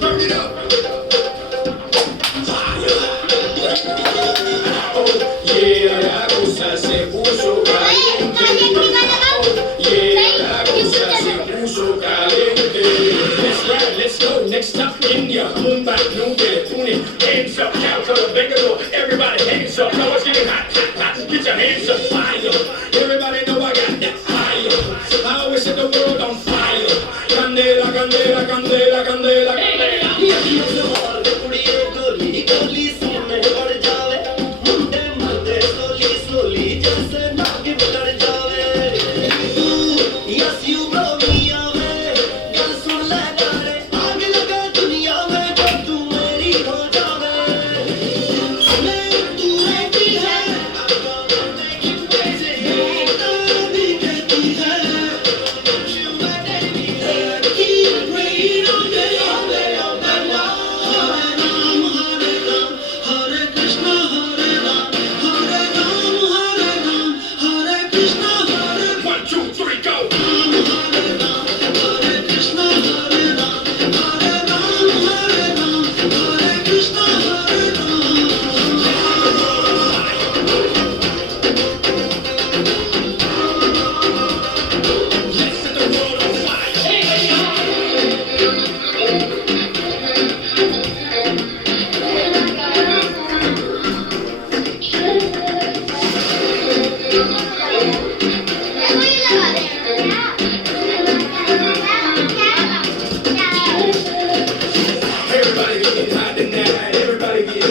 Burn it up. Yeah, la cosa se puso caliente. Yeah, la cosa se puso caliente. Let's ride, let's go. Next stop, India. Mumbai, New Delhi, Pune. Hands up, Calcutta, Bangalore. Everybody hands up. Now it's getting hot, hot, hot. Get your hands up, fire. Everybody know I got that fire. I always set the world on fire. Candela, candela, candela, candela.